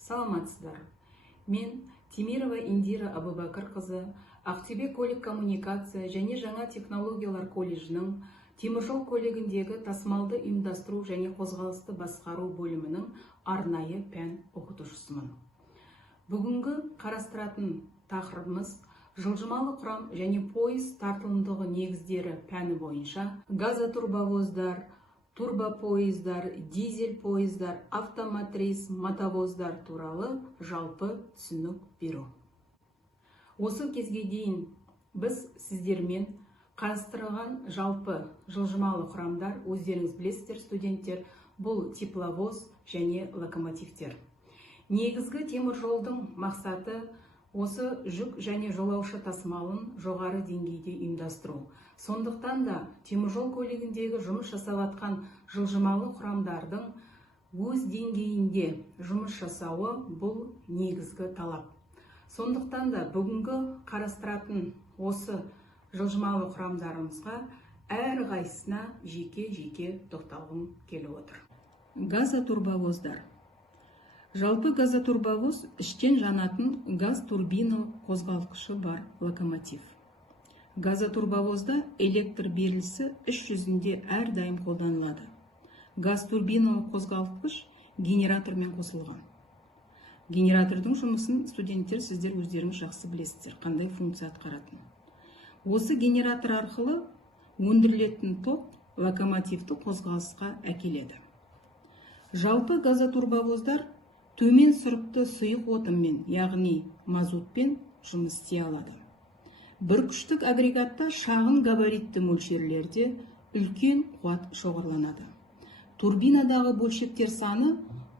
Саламатсыздар. Мен Темирова Индира Абубакыр-қызы, Ақтөбе көлік коммуникация және жаңа технологиялар колледжінің теміржол көлігіндегі тасымалды ұйымдастыру және қозғалысты басқару бөлімінің арнайы пән оқытушысымын. Бүгінгі қарастыратын тақырыбымыз жылжымалы құрам және пойыз тартылымдығы негіздері пәні бойынша газотурбовоздар, турбопойыздар, дизель пойыздар, автоматрис, мотовоздар туралы жалпы түсінік беру. Осы кезге дейін біз сіздермен қарастырылған жалпы жылжымалы құрамдар, өздеріңіз білесіздер студенттер, бұл тепловоз және локомотивтер. Негізгі теміржолдың мақсаты осы жүк және жолаушы тасымалын жоғары деңгейде ұйымдастыру. Сондықтан да теміржол көлігіндегі жұмыс жасап жатқан жылжымалы құрамдардың өз деңгейінде жұмыс жасауы бұл негізгі талап. Сондықтан да бүгінгі қарастыратын осы жылжымалы құрамдарымызға әрқайсысына жеке-жеке тоқталғым келіп отыр. Газотурбовоздар. Жалпы газотурбовоз іштен жанатын газ турбиналық қозғалтқышы бар локомотив. Газотурбовозда электр берілісі іс жүзінде әрдайым қолданылады. Газ турбиналық қозғалтқыш генератормен қосылған. Генератордың жұмысын студенттер сіздер өздеріңіз жақсы білесіздер, қандай функция атқаратын. Осы генератор арқылы өндірілетін ток локомотивті қозғалысқа әкеледі. Жалпы газотурбовоздар төмен сұрыпты сұйық отынмен, яғни мазутпен жұмыс істей алады. Бір күштік агрегатта шағын габаритті мөлшерлерде үлкен қуат шоғырланады. Турбинадағы бөлшектер саны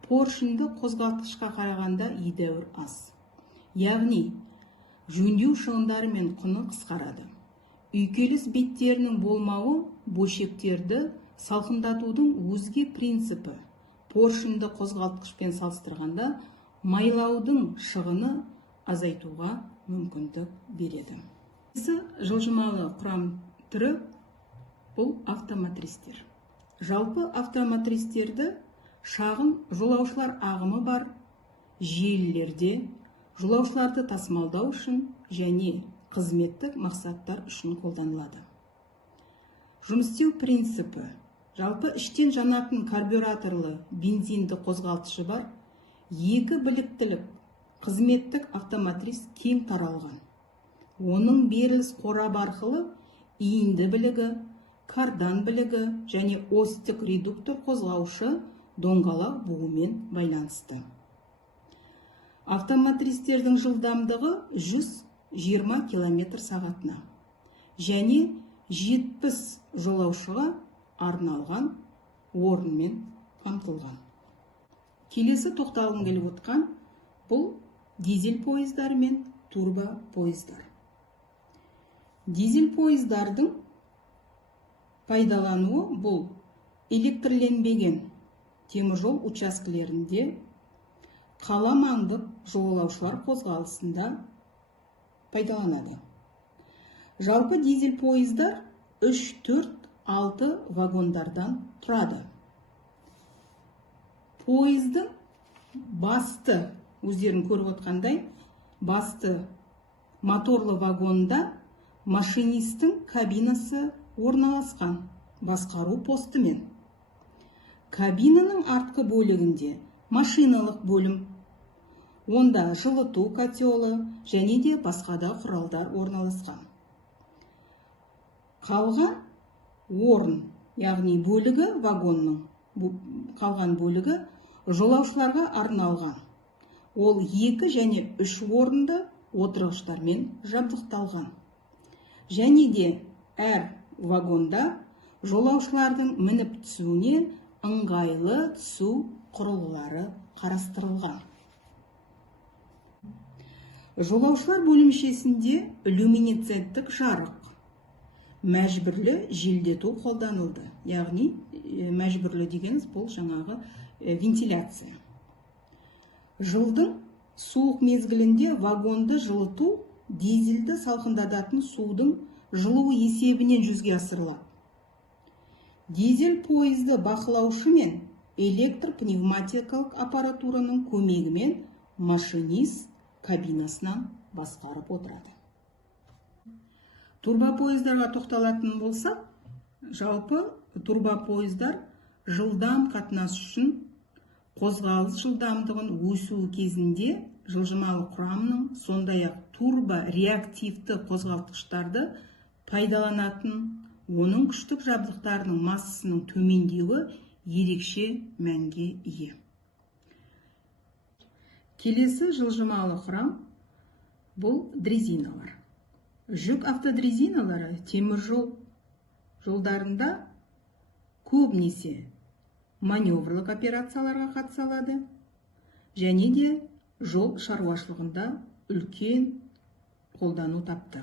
поршынды қозғалтқышқа қарағанда едәуір аз. Яғни жөндеу шығындары мен құны қысқарады. Үйкеліс беттерінің болмауы бөлшектерді салқындатудың өзге принципі поршынды қозғалтқышпен салыстырғанда майлаудың шығыны азайтуға мүмкіндік береді. Жылжымалы құрам түрі бұл автоматристер. Жалпы автоматристерді шағын жолаушылар ағымы бар желілерде жолаушыларды тасымалдау үшін және қызметтік мақсаттар үшін қолданылады. Жұмыс істеу принципі. Жалпы іштен жанатын карбюраторлы бензинді қозғалтқышы бар екі біліктілік қызметтік автоматрис кең таралған. Оның беріліс қорабы арқылы иінді білігі, кардан білігі және осьтік редуктор қозғаушы доңғалақ буымен байланысты. Автоматристердің жылдамдығы 120 км/сағатына және 70 жолаушыға арналған орынмен қамтылған. Келесі тоқталғым келіп отқан бұл дизель пойыздар мен турбо пойыздар. Дизель пойыздардың пайдалануы бұл электрленбеген теміржол учаскелерінде қала маңдық жолаушылар қозғалысында пайдаланады. Жалпы дизель пойыздар 3-4-6 вагондардан тұрады. Пойыздың басты, өздерің көріп отқандай, басты моторлы вагонда машинистің кабинасы орналасқан басқару постымен. Кабинаның артқы бөлігінде машиналық бөлім, онда жылыту котелы және де басқа да құралдар орналасқан. Қалған орын, яғни бөлігі вагонның қалған бөлігі жолаушыларға арналған. Ол 2 және 3 орынды отырғыштармен жабдықталған. Және де әр вагонда жолаушылардың мініп түсуіне ыңғайлы түсу құрылғылары қарастырылған. Жолаушылар бөлімшесінде люминесценттік жарық, мәжбүрлі желдету қолданылды. Яғни мәжбүрлі дегеніміз бұл жаңағы вентиляция. Жылдың суық мезгілінде вагонды жылыту дизельді салқындататын судың жылуы есебінен жүзеге асырылады. Дизель пойызды бақылаушы мен электр пневматикалық аппаратураның көмегімен машинист кабинасынан басқарып отырады. Турбопойыздарға тоқталатын болсақ, жалпы турбопойыздар жылдам қатынас үшін қозғалыс жылдамдығын өсуі кезінде жылжымалы құрамның, сондай-ақ турбореактивті қозғалтқыштарды пайдаланатын, оның күштік жабдықтарының массасының төмендеуі ерекше мәнге ие. Келесі жылжымалы құрам бұл дрезиналар. Жүк автодрезиналары теміржол жолдарында көбінесе маневрлық операцияларға қатысалады, және де жол шаруашылығында үлкен қолдану тапты.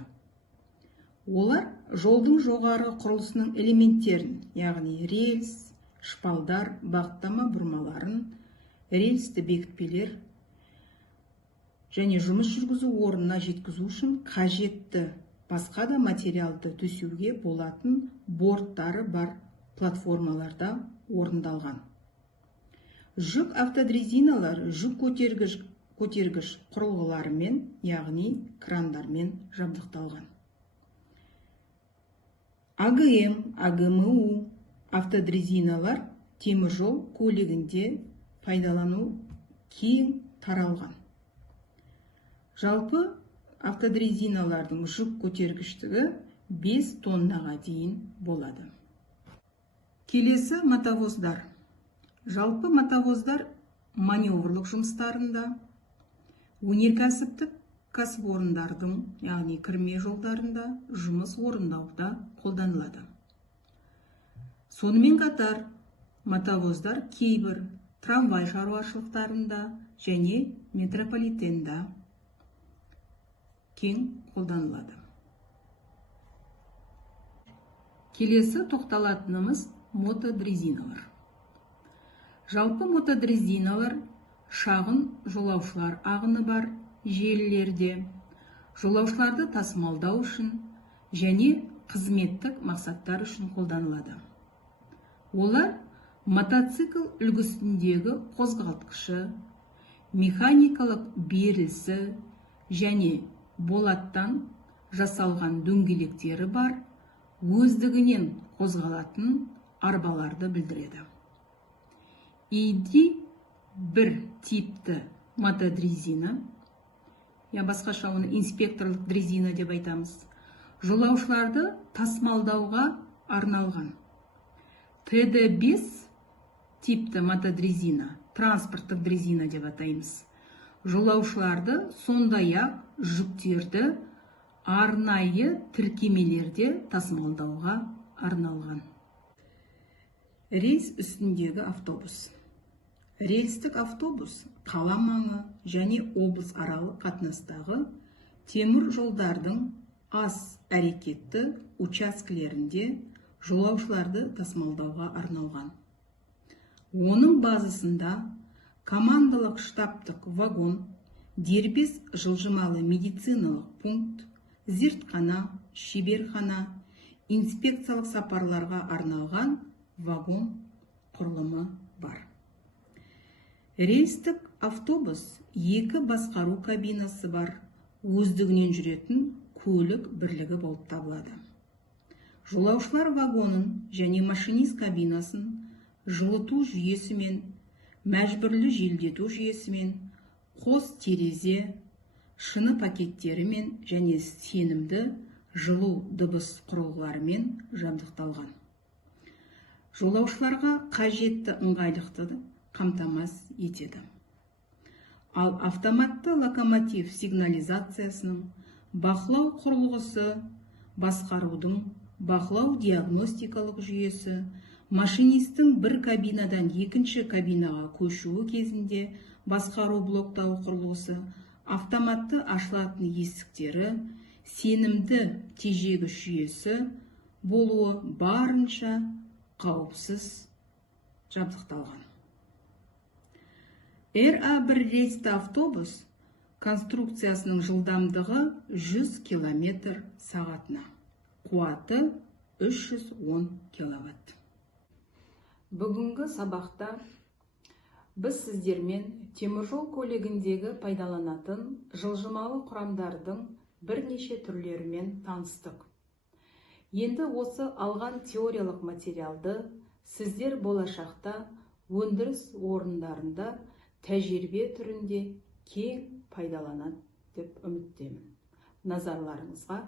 Олар жолдың жоғары құрылысының элементтерін, яғни рельс, шпалдар, бағыттама бұрмаларын, рельсті бекітпелер және жұмыс жүргізу орнына жеткізу үшін қажетті басқа да материалды төсеуге болатын борттары бар платформаларда орындалған. Жүк автодрезиналары жүк көтергіш құрылғыларымен, яғни крандармен жабдықталған. АГМ, АГМУ автодрезиналар теміржол көлігінде пайдалану кең таралған. Жалпы автодрезиналардың жүк көтергіштігі 5 тоннаға дейін болады. Келесі мотовоздар. Жалпы мотовоздар маневрлық жұмыстарында, өнеркәсіптік кәсіпорындардың, яғни кірме жолдарында жұмыс орындауда қолданылады. Сонымен қатар, мотовоздар кейбір трамвай шаруашылықтарында және метрополитенда кең қолданылады. Келесі тоқталатынымыз мотодрезиналар. Жалпы мотодрезиналар шағын жолаушылар ағыны бар желілерде жолаушыларды тасымалдау үшін және қызметтік мақсаттар үшін қолданылады. Олар мотоцикл үлгісіндегі қозғалтқышы, механикалық берілісі және болаттан жасалған дөңгелектері бар өздігінен қозғалатын арбаларды білдіреді. ID1 типті мотодрезина, басқаша оны инспекторлық дрезина деп айтамыз, жолаушыларды тасымалдауға арналған. TD5 типті мотодрезина, транспорттық дрезина деп атаймыз, жолаушыларды сондай-ақ жүктерді арнайы тіркемелерде тасымалдауға арналған. Рельс үстіндегі автобус. Рельстік автобус қала маңы және облыс аралық қатынастағы темір жолдардың аз әрекетті учаскелерінде жолаушыларды тасымалдауға арналған. Оның базасында командалық штабтық вагон, дербес жылжымалы медициналық пункт, зертхана, шеберхана, инспекциялық сапарларға арналған вагон құрылымы бар. Рейстік автобус екі басқару кабинасы бар, өздігінен жүретін көлік бірлігі болып табылады. Жолаушылар вагонын және машинист кабинасын жылыту жүйесімен, мәжбүрлі желдету жүйесімен, қос терезе, шыны пакеттерімен және сенімді жылу дыбыс құрылғыларымен жабдықталған. Жолаушыларға қажетті ыңғайлықты қамтамасыз етеді. Ал автоматты локомотив сигнализациясының бақылау құрылғысы, басқарудың бақылау диагностикалық жүйесі, машинистің бір кабинадан екінші кабинаға көшуі кезінде басқару блоктау құрылғысы, автоматты ашылатын есіктері, сенімді тежегіш жүйесі болуы барынша қауіпсіз жабдықталған. RA1 рейсті автобус конструкциясының жылдамдығы 100 км сағатына, қуаты 310 кВт. Бүгінгі сабақта Біз сіздермен теміржол көлігіндегі пайдаланатын жылжымалы құрамдардың бірнеше түрлерімен таныстық. Енді осы алған теориялық материалды сіздер болашақта өндіріс орындарында тәжірибе түрінде кең пайдаланады деп үміттемін. Назарларыңызға